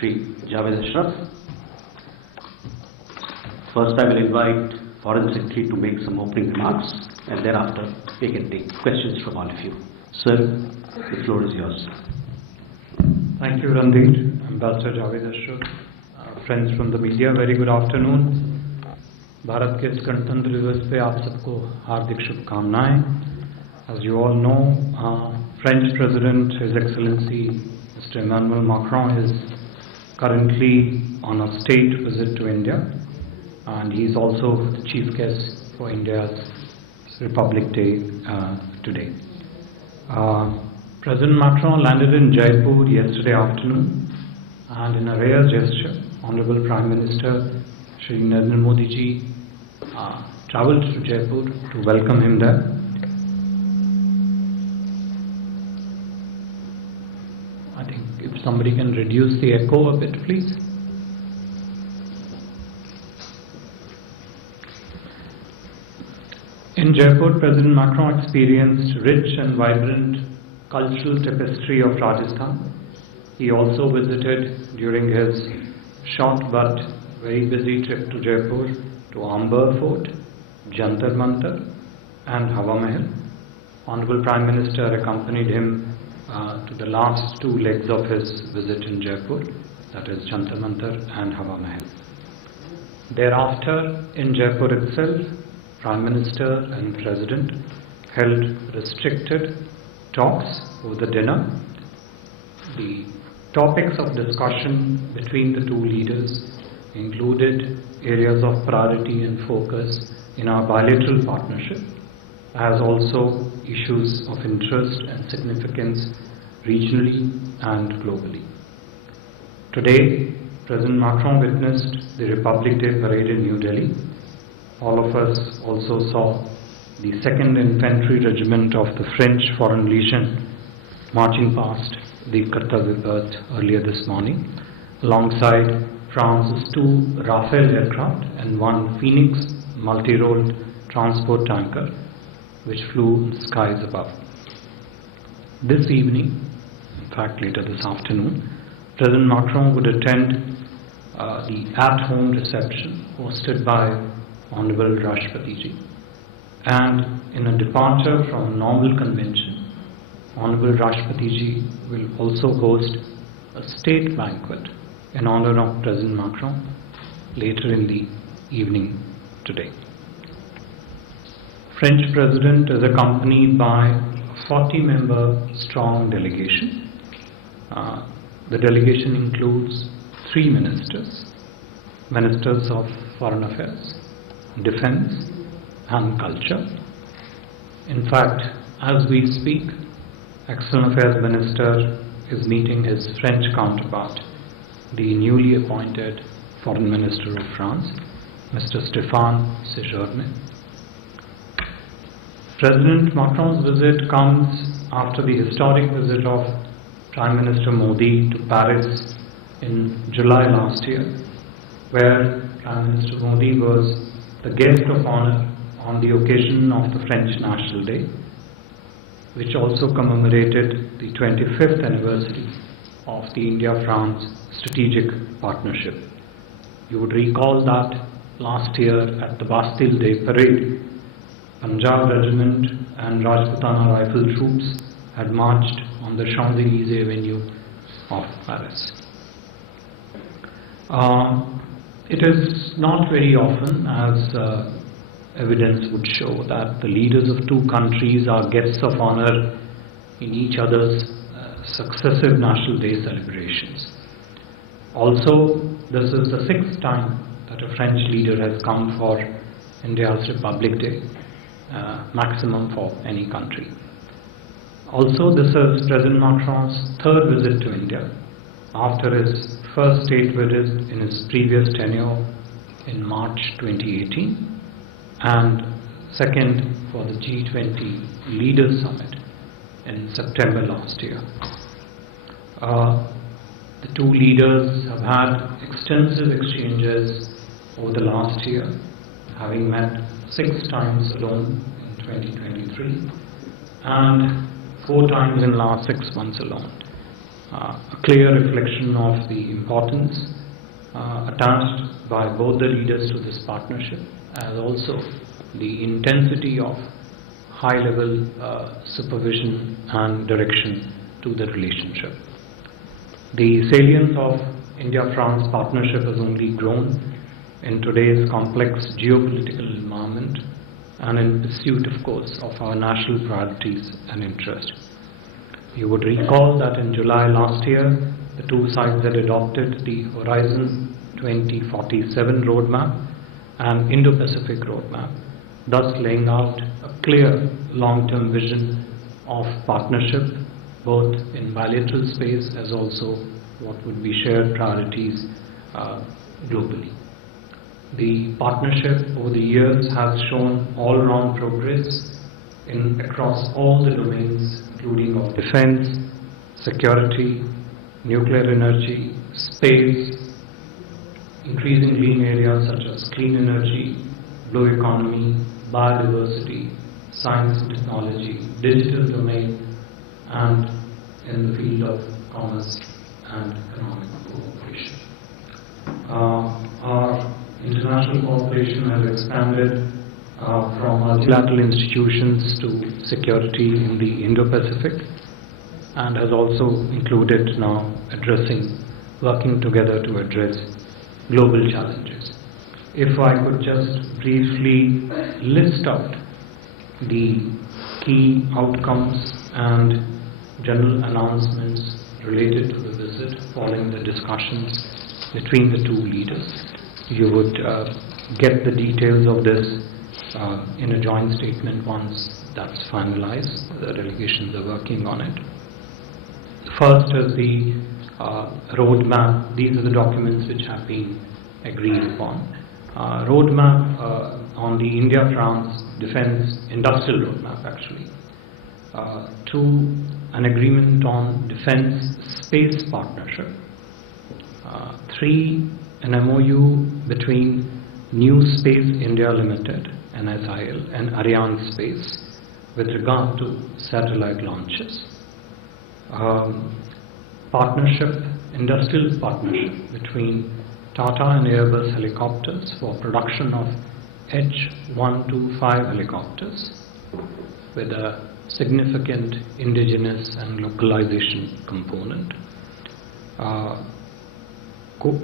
Shri Javed Ashraf. First, I will invite Foreign Secretary to make some opening remarks, and thereafter we can take questions from all of you. Sir, the floor is yours. Thank you, Ranveer. Ambassador Javed Ashraf, friends from the media, very good afternoon. Bharat के इस गणतंत्र दिवस पे आप सबको हार्दिक शुभकामनाएं. As you all know, French President, His Excellency Mr. Emmanuel Macron is currently on a state visit to India, and he is also the chief guest for India's Republic Day today. President Macron landed in Jaipur yesterday afternoon, and in a rare gesture, Honorable Prime Minister Shri Narendra Modi ji travelled to Jaipur to welcome him there. I think if somebody can reduce the echo a bit, please. In Jaipur, President Macron experienced rich and vibrant cultural tapestry of Rajasthan. He also visited during his short but very busy trip to Jaipur to Amber Fort, Jantar Mantar and Hawa Mahal. Honorable Prime Minister accompanied him to the last two legs of his visit in Jaipur, that is Jantar Mantar and Hawa Mahal. Thereafter, in Jaipur itself, Prime Minister and President held restricted talks over the dinner. The topics of discussion between the two leaders included areas of priority and focus in our bilateral partnership, as also issues of interest and significance regionally and globally. Today, President Macron witnessed the Republic Day parade in New Delhi. All of us also saw the 2nd Infantry Regiment of the French Foreign Legion marching past the Kartavya Path earlier this morning, alongside France's 2 Rafale aircraft and 1 Phoenix multi-role transport tanker, which flew in the skies above. This evening, in fact later this afternoon, President Macron would attend the at-home reception hosted by Honorable Rashtrapati ji. And in a departure from a normal convention, Honorable Rashtrapati ji will also host a state banquet in honor of President Macron later in the evening today. French President is accompanied by a 40-member strong delegation. The delegation includes 3 ministers, Ministers of Foreign Affairs, Defense and Culture. In fact, as we speak, External Affairs Minister is meeting his French counterpart, the newly appointed Foreign Minister of France, Mr. Stéphane Séjourné. President Macron's visit comes after the historic visit of Prime Minister Modi to Paris in July last year, where Prime Minister Modi was the guest of honor on the occasion of the French National Day, which also commemorated the 25th anniversary of the India-France strategic partnership. You would recall that last year at the Bastille Day parade, Punjab Regiment and Rajputana Rifle troops had marched on the Champs-Élysées Avenue of Paris. It is not very often, as evidence would show, that the leaders of 2 countries are guests of honor in each other's successive National Day celebrations. Also, this is the 6th time that a French leader has come for India's Republic Day, maximum for any country. Also, this is President Macron's 3rd visit to India, after his first state visit in his previous tenure in March 2018 and 2nd for the G20 Leaders Summit in September last year. The 2 leaders have had extensive exchanges over the last year, having met 6 times alone in 2023 and 4 times in the last 6 months alone. a clear reflection of the importance attached by both the leaders to this partnership, as also the intensity of high-level supervision and direction to the relationship. The salience of India-France partnership has only grown in today's complex geopolitical environment and in pursuit, of course, of our national priorities and interests. You would recall that in July last year, the two sides had adopted the Horizon 2047 roadmap and Indo-Pacific roadmap, thus laying out a clear long-term vision of partnership, both in bilateral space as also what would be shared priorities globally. The partnership over the years has shown all-round progress across all the domains, including of defense, security, nuclear energy, space, increasing green areas such as clean energy, blue economy, biodiversity, science and technology, digital domain, and in the field of commerce and economic cooperation. Our international cooperation has expanded from multilateral institutions to security in the Indo-Pacific, and has also included now working together to address global challenges. If I could just briefly list out the key outcomes and general announcements related to the visit following the discussions between the two leaders. You would get the details of this in a joint statement once that's finalized. The delegations are working on it. First is the roadmap. These are the documents which have been agreed upon. Roadmap on the India-France defense industrial roadmap, actually. 2, an agreement on defense space partnership. 3, an MOU between New Space India Limited, NSIL, and Ariane Space with regard to satellite launches. Industrial partnership between Tata and Airbus helicopters for production of H-125 helicopters with a significant indigenous and localization component.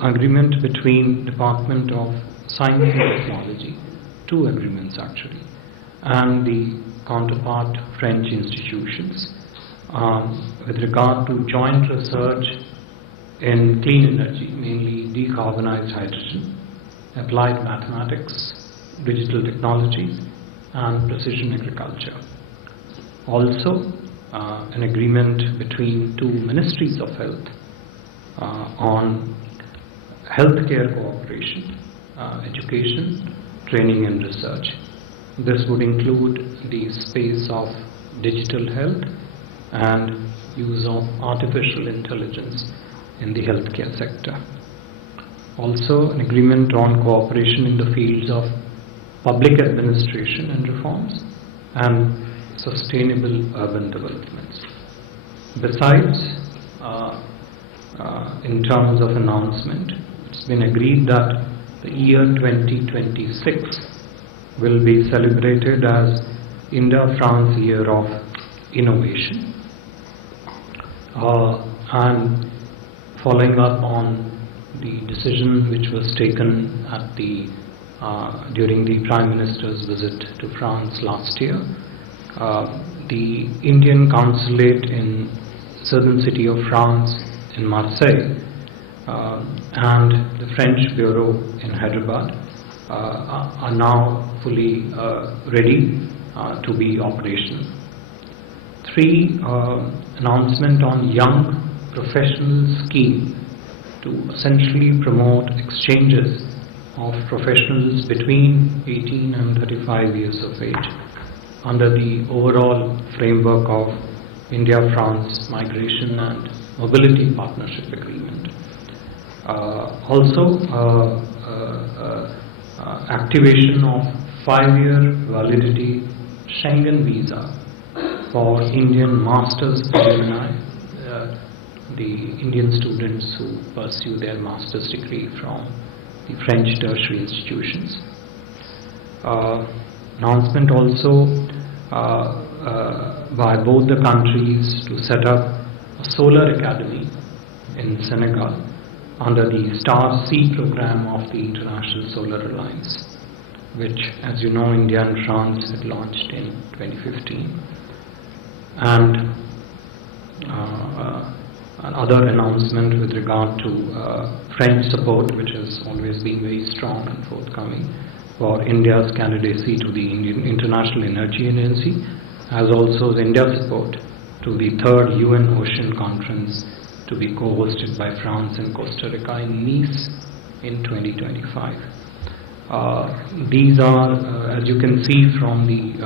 Agreement between Department of Science and Technology, 2 agreements actually, and the counterpart French institutions with regard to joint research in clean energy, mainly decarbonized hydrogen, applied mathematics, digital technology, and precision agriculture. Also, an agreement between 2 ministries of health on healthcare cooperation, education, training and research. This would include the space of digital health and use of artificial intelligence in the healthcare sector. Also, an agreement on cooperation in the fields of public administration and reforms and sustainable urban developments. Besides, in terms of announcement, it's been agreed that the year 2026 will be celebrated as India-France Year of Innovation. And following up on the decision which was taken at during the Prime Minister's visit to France last year, the Indian Consulate in southern city of France in Marseille and the French Bureau in Hyderabad are now fully ready to be operational. 3, announcement on young professional scheme to essentially promote exchanges of professionals between 18 and 35 years of age under the overall framework of India-France Migration and Mobility Partnership Agreement. Also, activation of 5-year validity Schengen visa for Indian masters alumni the Indian students who pursue their master's degree from the French tertiary institutions. Announcement also by both the countries to set up a solar academy in Senegal under the Star C program of the International Solar Alliance, which, as you know, India and France had launched in 2015. And another announcement with regard to French support, which has always been very strong and forthcoming for India's candidacy to the International Energy Agency, as also the India support to the third UN Ocean Conference to be co-hosted by France and Costa Rica in Nice in 2025. These are, as you can see from the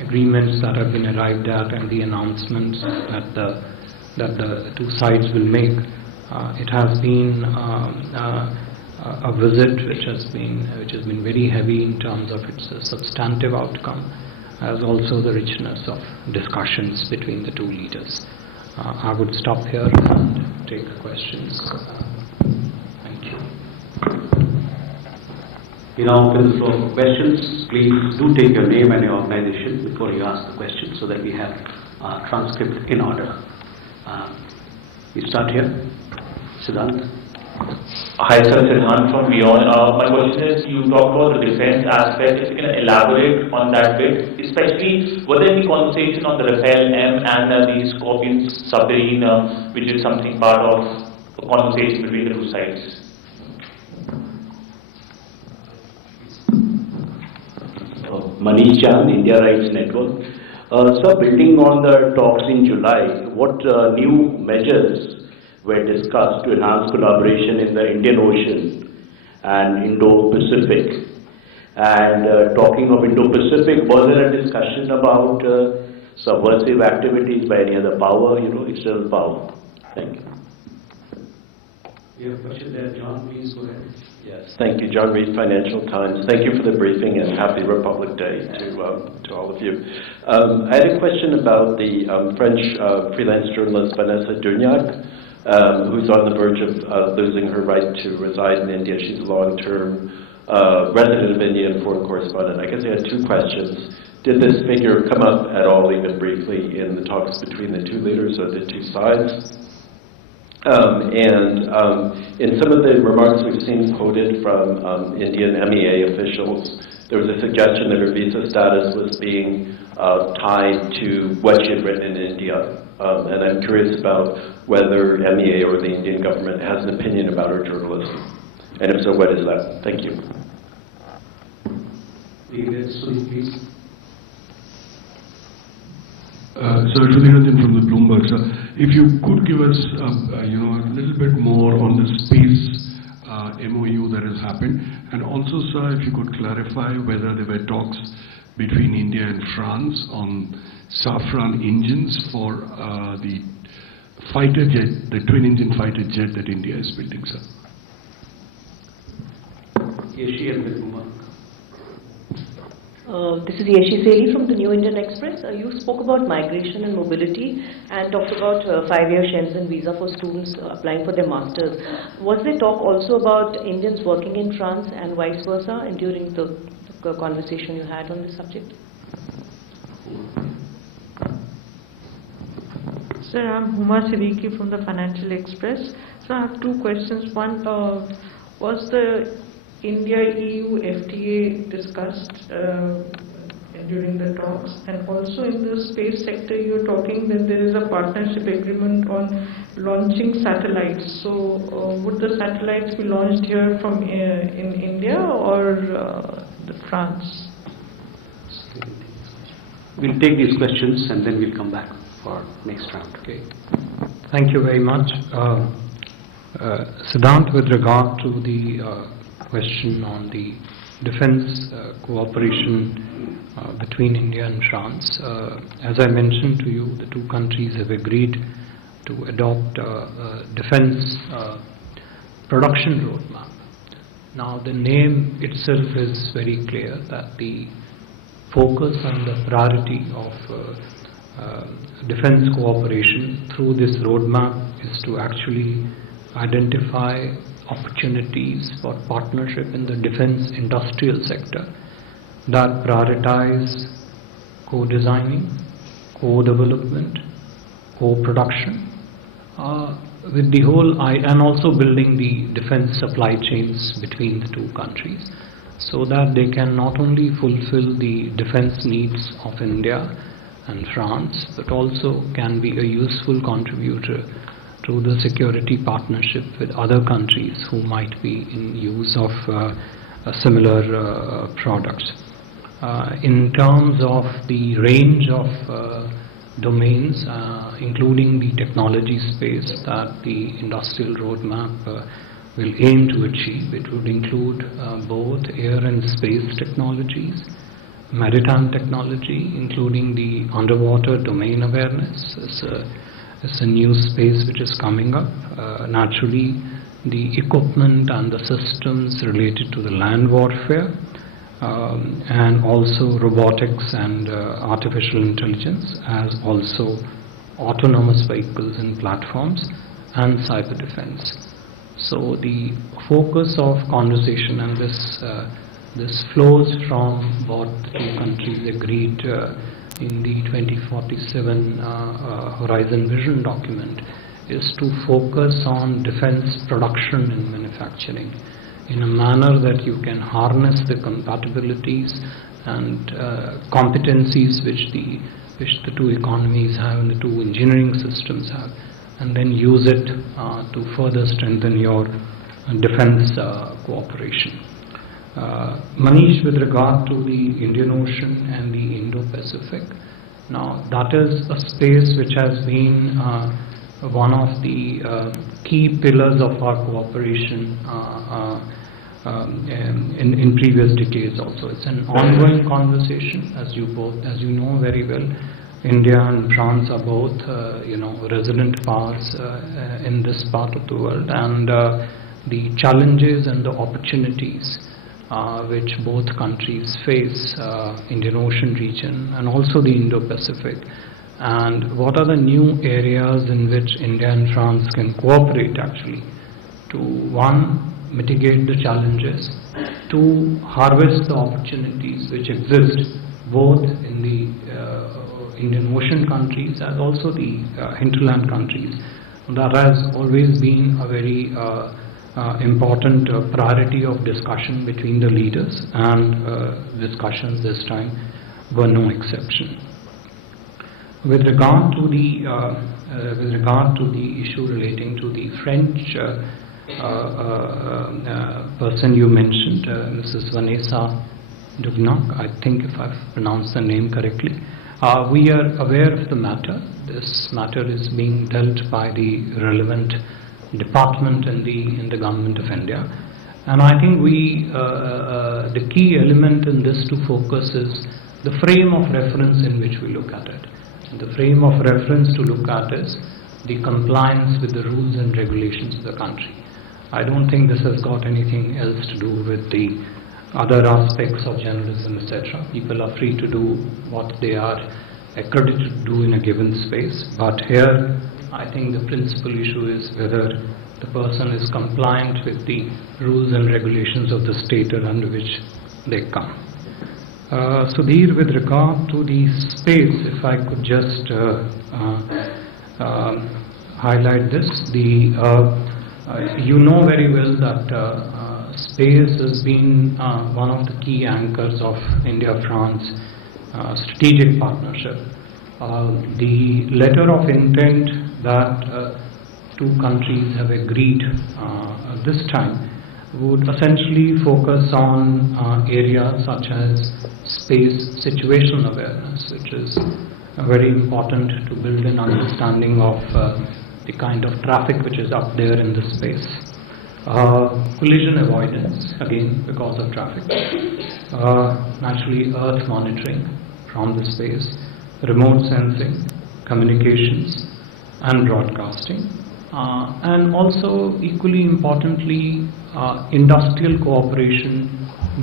agreements that have been arrived at and the announcements that the two sides will make. It has been a visit which has been very heavy in terms of its substantive outcome, as also the richness of discussions between the two leaders. I would stop here and take questions. Thank you. We now open the floor for questions. Please do take your name and your organization before you ask the question so that we have our transcript in order. We start here. Siddhant. Hi sir, Siddhant from MEA. My question is, you talked about the defense aspect. If you can elaborate on that bit, especially was there any conversation on the Rafale M and the Scorpion submarine, which is something part of a conversation between the two sides? Manish Chan, India Rights Network. Sir, building on the talks in July, what new measures were discussed to enhance collaboration in the Indian Ocean and Indo-Pacific? And talking of Indo-Pacific, was there a discussion about subversive activities by any other power, external power? Thank you. We have a question there. John, please go ahead. Yes, thank you, John Reed, Financial Times. Thank you for the briefing and happy Republic Day to all of you. I had a question about the French freelance journalist Vanessa Dugnac, who's on the verge of losing her right to reside in India. She's a long-term resident of India and foreign correspondent. I guess I had two questions. Did this figure come up at all, even briefly, in the talks between the two leaders or the two sides? In some of the remarks we've seen quoted from Indian MEA officials, there was a suggestion that her visa status was being tied to what she had written in India. And I'm curious about whether MEA or the Indian government has an opinion about her journalism. And if so, what is that? Thank you. Please. Sir, Sudhirajan from the Bloomberg, sir. If you could give us, a little bit more on the space MOU that has happened, and also, sir, if you could clarify whether there were talks between India and France on Safran engines for the fighter jet, the twin-engine fighter jet that India is building, sir. Yeshi and Vinay. This is Yeshi Seli from the New Indian Express. You spoke about migration and mobility and talked about 5-year Shenzhen visa for students applying for their masters. Was there talk also about Indians working in France and vice versa, and during the conversation you had on this subject? Sir, I'm Huma Siddiqui from the Financial Express. So I have two questions. One, was the India-EU FTA discussed during the talks? And also in the space sector, you're talking that there is a partnership agreement on launching satellites. So would the satellites be launched here from in India or France? We'll take these questions and then we'll come back for next round. Okay. Thank you very much. Siddhant, with regard to the question on the defense cooperation between India and France, as I mentioned to you, the two countries have agreed to adopt a defense production roadmap. Now, the name itself is very clear that the focus and the priority of defense cooperation through this roadmap is to actually identify opportunities for partnership in the defense industrial sector that prioritize co-designing, co-development, co-production, with the whole and also building the defense supply chains between the two countries, so that they can not only fulfill the defense needs of India and France, but also can be a useful contributor to the security partnership with other countries who might be in use of similar products. In terms of the range of domains, including the technology space that the industrial roadmap will aim to achieve, it would include both air and space technologies, maritime technology, including the underwater domain awareness. It's a new space which is coming up. Naturally, the equipment and the systems related to the land warfare, and also robotics and artificial intelligence, as also autonomous vehicles and platforms, and cyber defense. So the focus of conversation, and this flows from what the two countries agreed in the 2047 Horizon Vision document, is to focus on defense production and manufacturing in a manner that you can harness the compatibilities and competencies which the two economies have and the two engineering systems have, and then use it to further strengthen your defense cooperation. Manish, with regard to the Indian Ocean and the Indo-Pacific, now that is a space which has been one of the key pillars of our cooperation in previous decades also. It's an ongoing conversation, as you know very well. India and France are both resident powers in this part of the world, and the challenges and the opportunities which both countries face, Indian Ocean region and also the Indo-Pacific, and what are the new areas in which India and France can cooperate actually to, one, mitigate the challenges, two, harvest the opportunities which exist both in the Indian Ocean countries as also the hinterland countries. That has always been a very important priority of discussion between the leaders, and discussions this time were no exception. With regard to the issue relating to the French person you mentioned, Mrs. Vanessa Dugnac, I think if I've pronounced the name correctly, we are aware of the matter. This matter is being dealt by the relevant department in the government of India, and I think the key element in this to focus is the frame of reference in which we look at it. The frame of reference to look at is the compliance with the rules and regulations of the country. I don't think this has got anything else to do with the other aspects of journalism, etc. People are free to do what they are accredited to do in a given space, but here I think the principal issue is whether the person is compliant with the rules and regulations of the state under which they come. Sudhir, with regard to the space, if I could just highlight this, you know very well that space has been one of the key anchors of India-France strategic partnership. The letter of intent that two countries have agreed this time would essentially focus on areas such as space situational awareness, which is very important to build an understanding of the kind of traffic which is up there in the space. Collision avoidance, again because of traffic. Naturally, earth monitoring from the space, remote sensing, communications and broadcasting. And also, equally importantly, industrial cooperation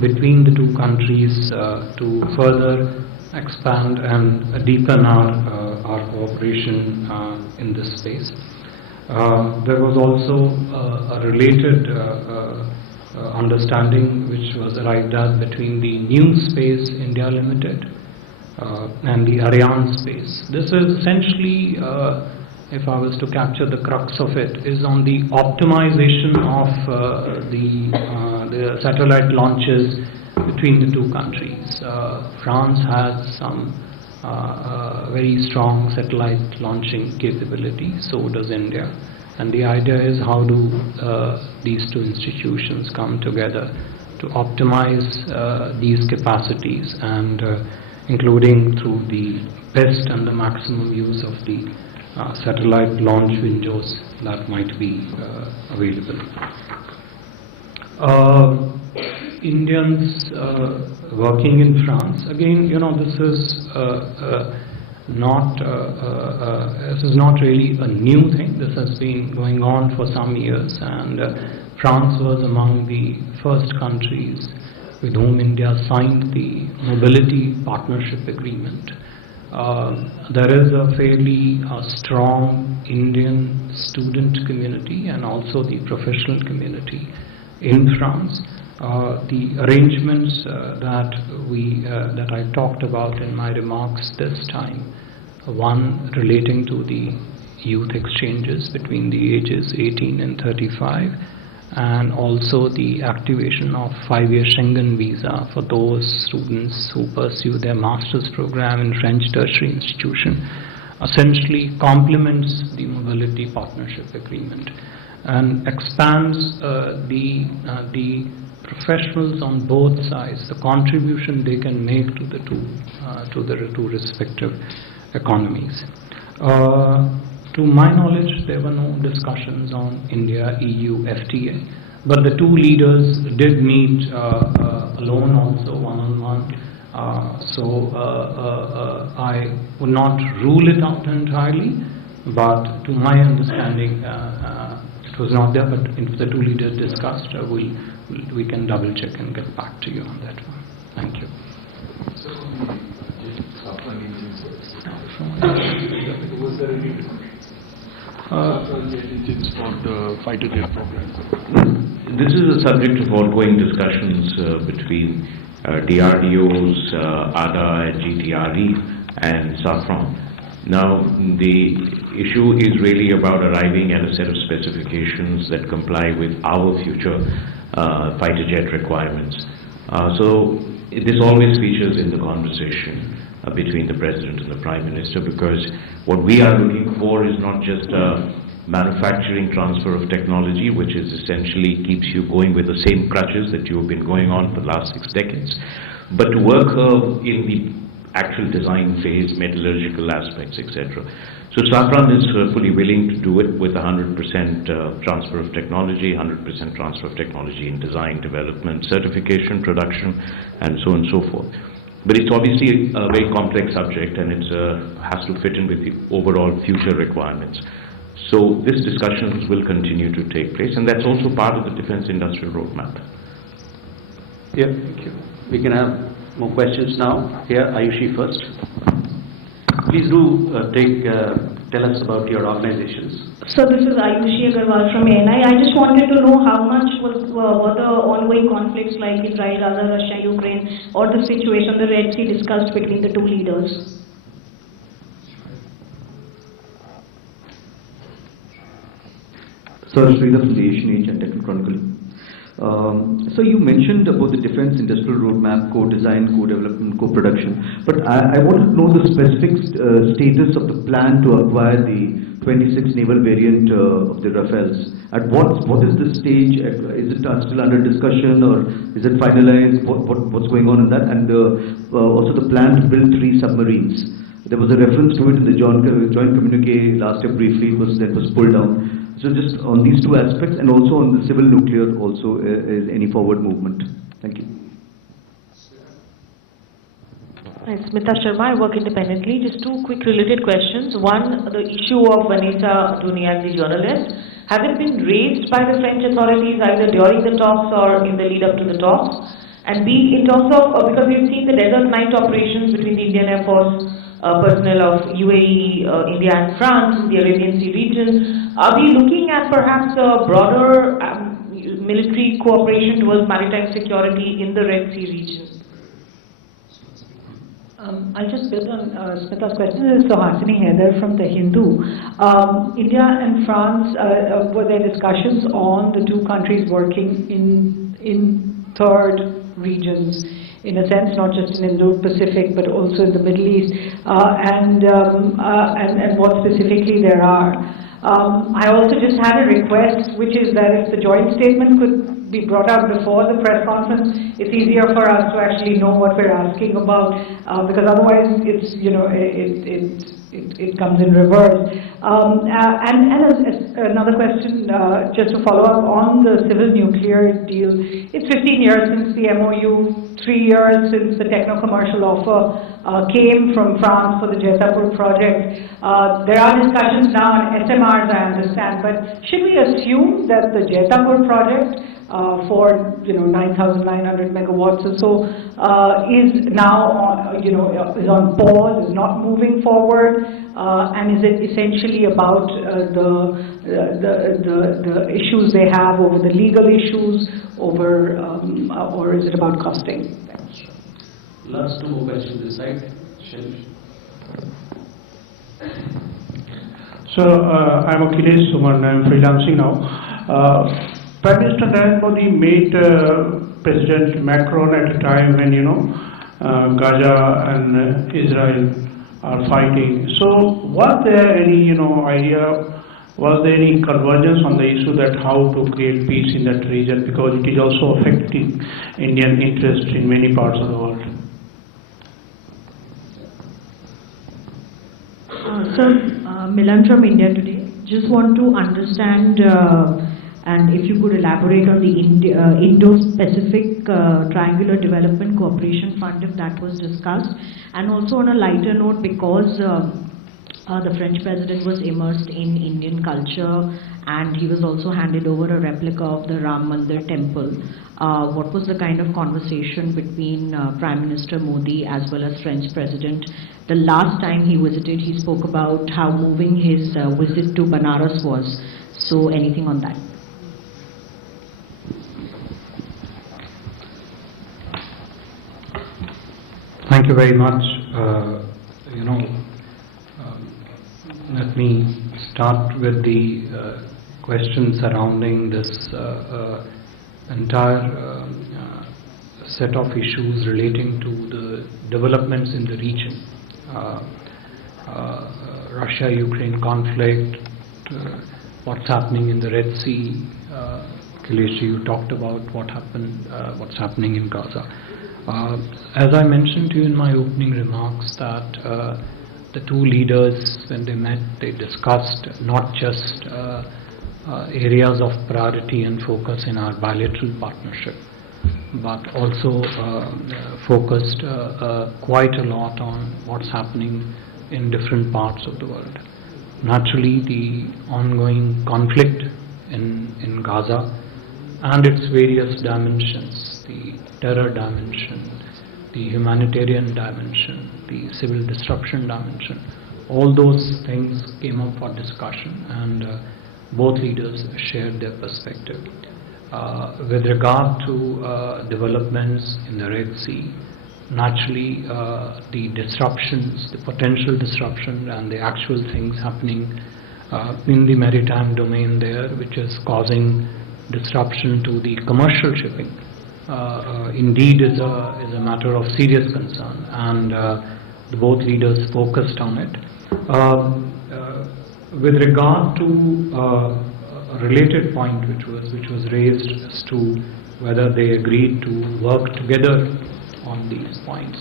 between the two countries to further expand and deepen our cooperation in this space. There was also a related understanding which was arrived at between the New Space India Limited and the Ariane space. This is essentially, if I was to capture the crux of it, is on the optimization of the satellite launches between the two countries. France has some very strong satellite launching capability, so does India. And the idea is how do these two institutions come together to optimize these capacities, and including through the best and the maximum use of the satellite launch windows that might be available. Indians working in France, again, this is not really a new thing. This has been going on for some years, and France was among the first countries with whom India signed the Mobility Partnership Agreement. There is a fairly strong Indian student community and also the professional community in France. The arrangements that I talked about in my remarks this time, one relating to the youth exchanges between the ages 18 and 35, and also the activation of 5-year Schengen visa for those students who pursue their master's program in French tertiary institution, essentially complements the Mobility Partnership Agreement and expands the professionals on both sides, the contribution they can make to the two respective economies. To my knowledge, there were no discussions on India-EU FTA, but the two leaders did meet alone also, one-on-one. I would not rule it out entirely, but to my understanding, it was not there. But if the two leaders discussed, we can double check and get back to you on that one. Thank you. Was there any intelligence for the fighter jet program? This is a subject of ongoing discussions between DRDO's ADA and GTRE and Safran. Now, the issue is really about arriving at a set of specifications that comply with our future fighter jet requirements. So this always features in the conversation between the President and the Prime Minister, because what we are looking for is not just a manufacturing transfer of technology, which is essentially keeps you going with the same crutches that you have been going on for the last 6 decades, but to work in the actual design phase, metallurgical aspects, etc. So Safran is fully willing to do it with 100% transfer of technology, 100% transfer of technology in design, development, certification, production, and so on and so forth. But it's obviously a very complex subject, and it has to fit in with the overall future requirements. So this discussions will continue to take place, and that's also part of the defense industrial roadmap. Yeah, thank you. We can have more questions now. Here, Ayushi first. Please do tell us about your organizations. So this is Ayushi Agarwal from MEA. I just wanted to know how much were the ongoing conflicts like Israel, Gaza, Russia, Ukraine, or the situation, the Red Sea, discussed between the two leaders? Sir, Sridhar from the Asian Age and Technical Chronicle. So you mentioned about the defense industrial roadmap, co-design, co-development, co-production, but I want to know the specific status of the plan to acquire the 26 naval variant of the Rafales. At what is the stage? Is it still under discussion, or is it finalized? What's going on in that? And also the plan to build 3 submarines. There was a reference to it in the joint communique last year briefly, that was pulled down. So just on these 2 aspects, and also on the civil nuclear also, is any forward movement? Thank you. Hi, Smita Sharma, I work independently. Just 2 quick related questions. One, the issue of Vanessa Duniak, the journalist. Have it been raised by the French authorities either during the talks or in the lead up to the talks? And B, in terms of, because we've seen the desert night operations between the Indian Air Force personnel of UAE, India and France in the Arabian Sea region. Are we looking at perhaps a broader military cooperation towards maritime security in the Red Sea region? I'll just build on Smita's question. This is Sohasini Haider from The Hindu. India and France, were there discussions on the two countries working in third regions, in a sense, not just in Indo-Pacific, but also in the Middle East, and what specifically there are. I also just had a request, which is that if the joint statement could be brought out before the press conference, it's easier for us to actually know what we're asking about, because otherwise it's, you know, it comes in reverse. And another question, just to follow up on the civil nuclear deal. It's 15 years since the MOU, 3 years since the techno-commercial offer came from France for the Jetapur project. There are discussions now on SMRs, I understand, but should we assume that the Jetapur project for 9,900 megawatts or so is now is on pause, is not moving forward, and is it essentially about the issues they have over the legal issues, over or is it about costing? Last two more questions this side. So I'm Akhilesh Suman, I'm freelancing now. Prime Minister Narendra Modi met President Macron at a time when Gaza and Israel are fighting. So was there any idea? Was there any convergence on the issue that how to create peace in that region, because it is also affecting Indian interest in many parts of the world? Milan from India Today. Just want to understand, and if you could elaborate on the Indo-Pacific Triangular Development Cooperation Fund, if that was discussed, and also on a lighter note, because the French president was immersed in Indian culture and he was also handed over a replica of the Ram Mandir temple. What was the kind of conversation between Prime Minister Modi as well as French President? The last time he visited, he spoke about how moving his visit to Banaras was. So anything on that? Thank you very much. Let me start with the question surrounding this entire set of issues relating to the developments in the region. Russia-Ukraine conflict, what's happening in the Red Sea. Akhilesh, you talked about what's happening in Gaza. As I mentioned to you in my opening remarks, that the two leaders, when they met, they discussed not just areas of priority and focus in our bilateral partnership, but also focused quite a lot on what's happening in different parts of the world. Naturally, the ongoing conflict in Gaza and its various dimensions, the terror dimension, the humanitarian dimension, the civil disruption dimension, all those things came up for discussion, and both leaders shared their perspective. With regard to developments in the Red Sea, naturally the disruptions, the potential disruption and the actual things happening in the maritime domain there, which is causing disruption to the commercial shipping, indeed is a matter of serious concern, and both leaders focused on it. With regard to a related point which was raised as to whether they agreed to work together on these points,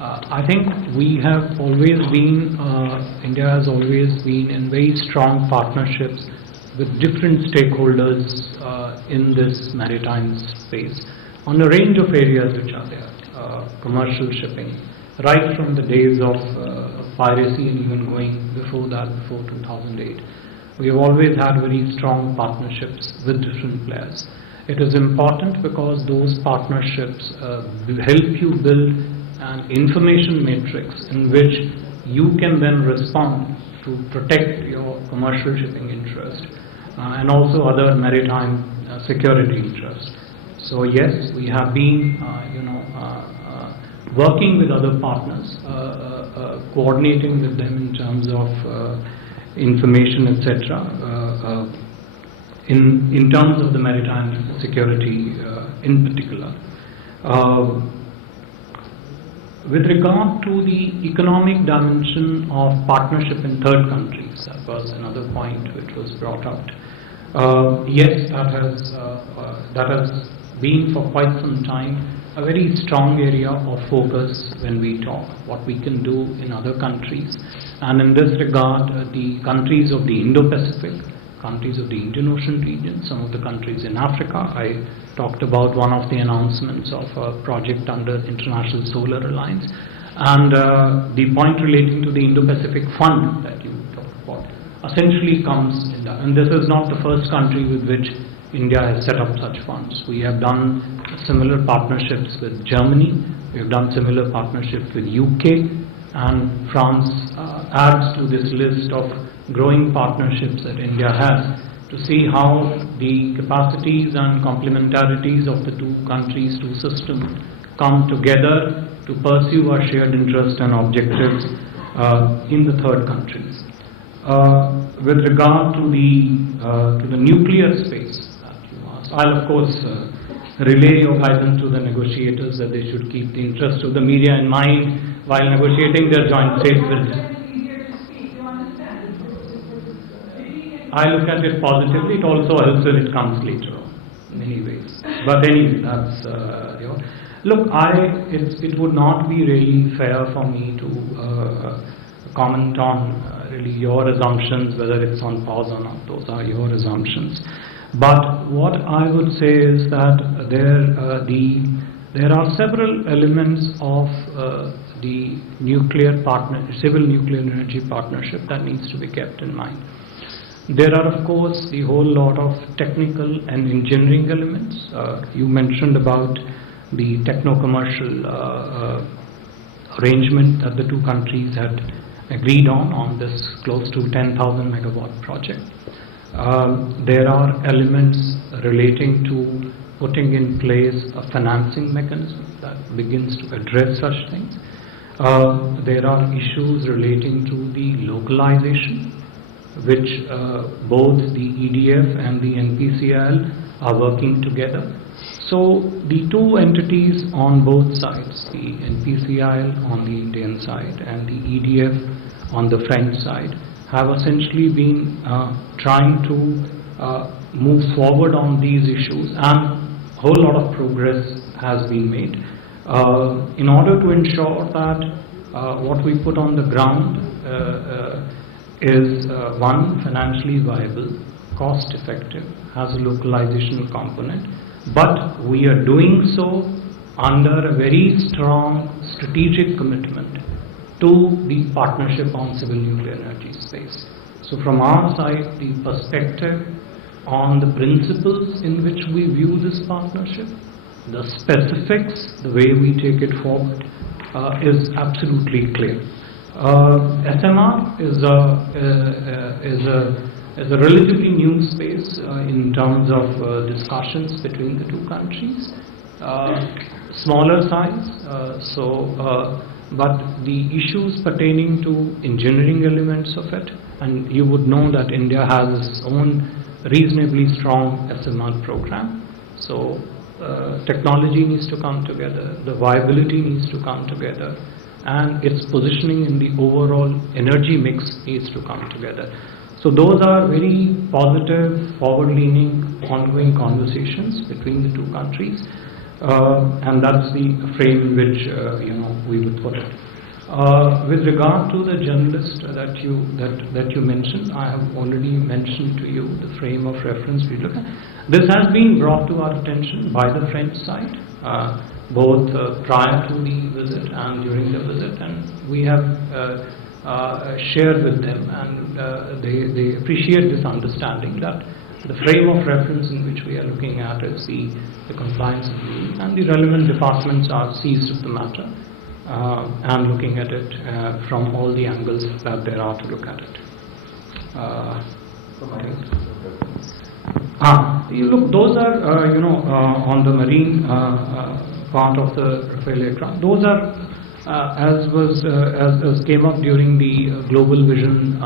I think we have always been, India has always been in very strong partnerships with different stakeholders in this maritime space on a range of areas which are there, commercial shipping, right from the days of piracy and even going before that, before 2008. We have always had very strong partnerships with different players. It is important because those partnerships help you build an information matrix in which you can then respond to protect your commercial shipping interest and also other maritime security interests. So yes, we have been, working with other partners, coordinating with them in terms of information, etc. In terms of the maritime security in particular. With regard to the economic dimension of partnership in third countries, that was another point which was brought out. Yes, that has been for quite some time a very strong area of focus when we talk what we can do in other countries. And in this regard, the countries of the Indo-Pacific, countries of the Indian Ocean region, some of the countries in Africa. I talked about one of the announcements of a project under International Solar Alliance, and the point relating to the Indo-Pacific Fund that you talked about essentially comes in that. And this is not the first country with which India has set up such funds. We have done similar partnerships with Germany, we have done similar partnerships with UK, and France adds to this list of growing partnerships that India has to see how the capacities and complementarities of the two countries, two systems come together to pursue our shared interests and objectives in the third countries. With regard to the nuclear space that you asked, I'll of course relay your guidance to the negotiators that they should keep the interest of the media in mind while negotiating their joint statements. I look at it positively. It also helps when it comes later on, in many ways. But anyway, that's look. It would not be really fair for me to comment on really your assumptions, whether it's on pause or not. Those are your assumptions. But what I would say is that there are several elements of the civil nuclear energy partnership that needs to be kept in mind. There are, of course, the whole lot of technical and engineering elements. You mentioned about the techno-commercial arrangement that the two countries had agreed on this close to 10,000 megawatt project. There are elements relating to putting in place a financing mechanism that begins to address such things. There are issues relating to the localization, which both the EDF and the NPCIL are working together. So the two entities on both sides, the NPCIL on the Indian side and the EDF on the French side, have essentially been trying to move forward on these issues, and a whole lot of progress has been made in order to ensure that what we put on the ground is one, financially viable, cost effective, has a localizational component, but we are doing so under a very strong strategic commitment to the partnership on civil nuclear energy space. So from our side, the perspective on the principles in which we view this partnership, the specifics, the way we take it forward, is absolutely clear. SMR is a relatively new space in terms of discussions between the two countries. Smaller size, but the issues pertaining to engineering elements of it, and you would know that India has its own reasonably strong SMR program. So technology needs to come together, the viability needs to come together, and its positioning in the overall energy mix needs to come together. So those are very positive, forward-leaning, ongoing conversations between the two countries, and that's the frame in which we would put it. With regard to the journalist that you mentioned, I have already mentioned to you the frame of reference we look at. This has been brought to our attention by the French side, both prior to the visit and during the visit, and we have shared with them, and they appreciate this understanding that the frame of reference in which we are looking at is the compliance agreement, and the relevant departments are seized of the matter. and looking at it from all the angles that there are to look at it. You look, those are, on the marine part of the Rafale aircraft, those are, as came up during the Global Vision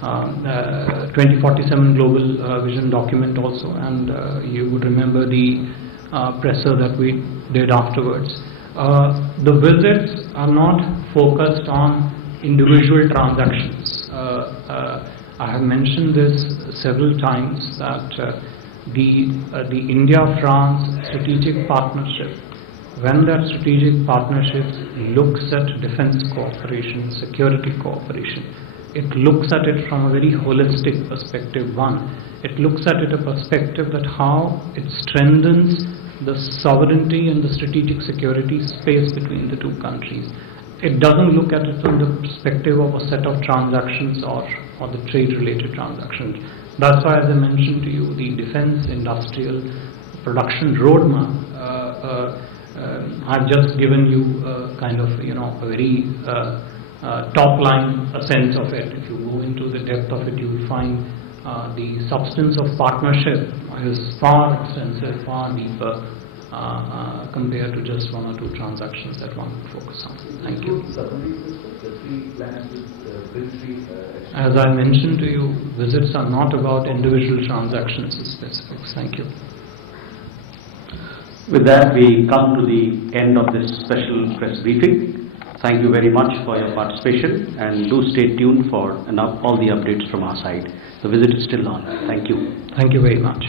2047 Global Vision document also, and you would remember the presser that we did afterwards. The visits are not focused on individual transactions. I have mentioned this several times that the India-France strategic partnership, when that strategic partnership looks at defense cooperation, security cooperation, it looks at it from a very holistic perspective. One, it looks at it a perspective that how it strengthens the sovereignty and the strategic security space between the two countries. It doesn't look at it from the perspective of a set of transactions or the trade-related transactions. That's why, as I mentioned to you, the defense industrial production roadmap, I've just given you kind of, a very top line sense of it. If you go into the depth of it, you will find the substance of partnership is far extensive, far deeper compared to just one or two transactions that one would focus on. Thank you. As I mentioned to you, visits are not about individual transactions and specifics. Thank you. With that, we come to the end of this special press briefing. Thank you very much for your participation, and do stay tuned for all the updates from our side. The visit is still on. Thank you. Thank you very much.